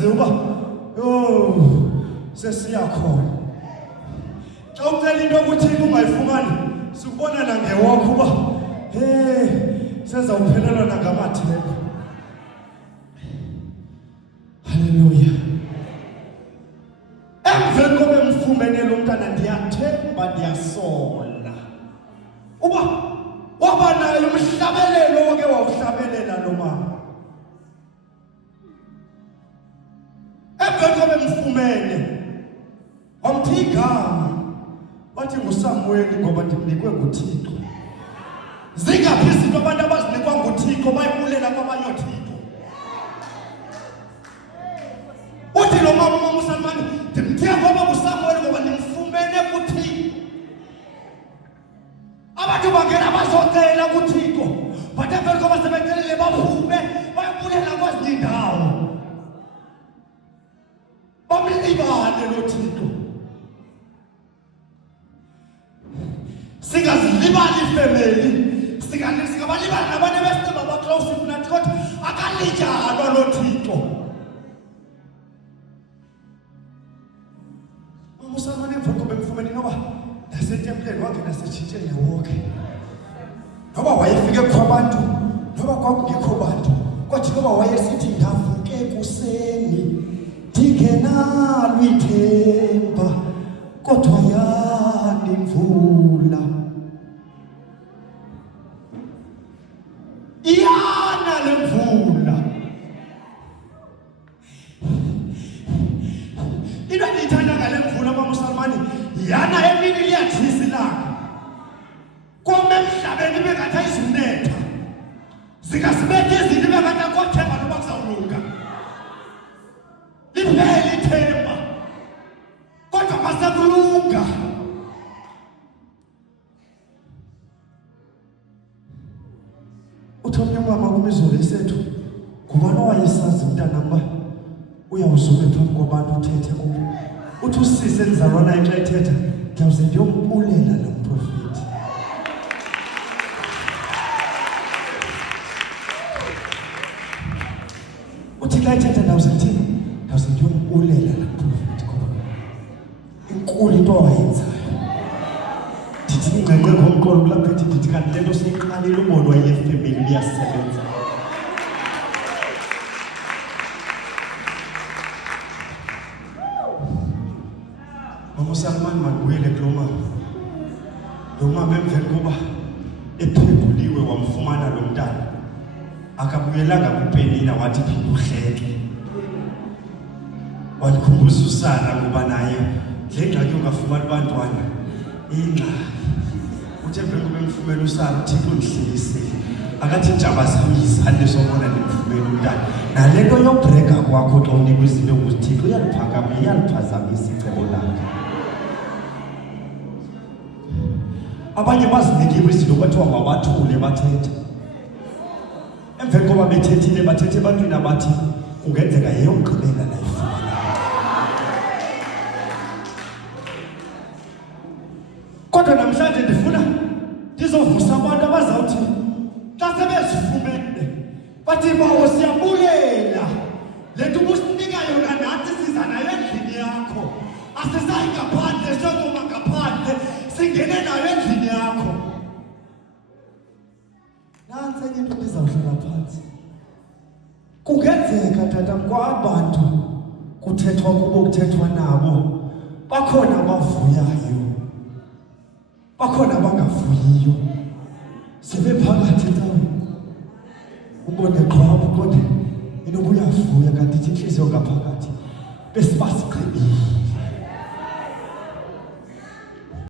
senze uba sesiyakhona xa ucela into okuthini ungayifumani sikubona nangewakho uba sezawuphelelwa nangamatheko. Haleluya. Emveni kobe mfumene lo mntana ndiyathemba ndiyasola uba waba nayo umhlabelelo oke wawuhlabelela lo mama. Emveni kobe mfumene wamthi igama wathi nguSamueli ngoba ndimnikwe nguThixo. Zingaphi izinto abantu abazinikwa nguThixo bayibulela kwabanye oThixo? Uthi lo mama uSamueli ndimthiya ngoba nguSamueli ngoba ndimfumene kuThixo. Abantu bangena bazocela kuThixo but emveni koba sebecelile baphume bayibulela kwezinye indawo. Bamlibale lo Thixo. Singazilibali ifamily, singabalibali nabantu abasithemba abaclose kunathi kodwa akalijalo lo Thixo. Umusangane emveni kobe mfumene noba nasetempleni wakhe nasechitsheni wonke. Noba wayefike kwabantu, noba kwakungekho bantu, kwathi noba wayesithi ndavuke kuseni ndingenalo ithemba kodwa yanimvula. Iyana lemvula. Into endiyithanda ngale mvula bamuSalmani yana emini liyatshisa ilanga. Kome emhlabeni bengathi ayizinetha. Zingasibetha izinto bengathi akothemba noba kuzawulunga. Liphele ithemba kodwa masekulunga. Uthomnye umama kumizolo esethu ngubani owayesazi mntanam uyawuzume phambi kwabantu uthethe kubo. Uthi usise endizalwana xa ethetha ndiyawuze ndiyombulela lo mprofethi. Uthi xa ethetha ndawuze ndithini? Ndawuze ndiyombulela lo mprofethi kuba inkulu into awayenzayo. Ndithi ingqengqe ngomqolo kulapho ethi ndithi kanti le nto seyiqalile ubonwa yefemeli liyasebenza. uSalmani makubuyele kulo mama. Lo mama emveni koba ephenduliwe wamfumana lo mntana akabuyelanga kuPenina wathi phinda uhleke. Walikhumbuza uSara ngoba naye le ngxaki ungafumani bantwana ingxaki. Uthe emveni koba emfumene uSara uThixo undihlelisile akathi njaba zami izande sobona ndimfumene umntana. Nale nto yobreka kwakho xa unikwa izinto nguThixo iyaliphazamisa icebo lakhe. Abanye bazinikile izinto kwathiwa mabathule bathethe. Emveni koba bethethile bathethe ebantwini abathi kungenzeka yeyokugqibela nayifumana. Kodwa namhlanje ndifuna ndizovusa abantu abazawuthi xa sebezifumene bathi bawo siyabulela le nto ubusinika yona nathi siza nayo endlini yakho. Asisayi ngaphandle siyokuma ngaphandle singene nayo endlini yakho. Nansi enye into ndizawuhlala phansi. Kungenzeka tata kwabantu kuthethwa kubo kuthethwa nabo bakhona abavuyayo bakhona abangavuyiyo. Sebephakathi ecaweni ubone qhwaba kodwa inobuyavuya kanti inhliziyo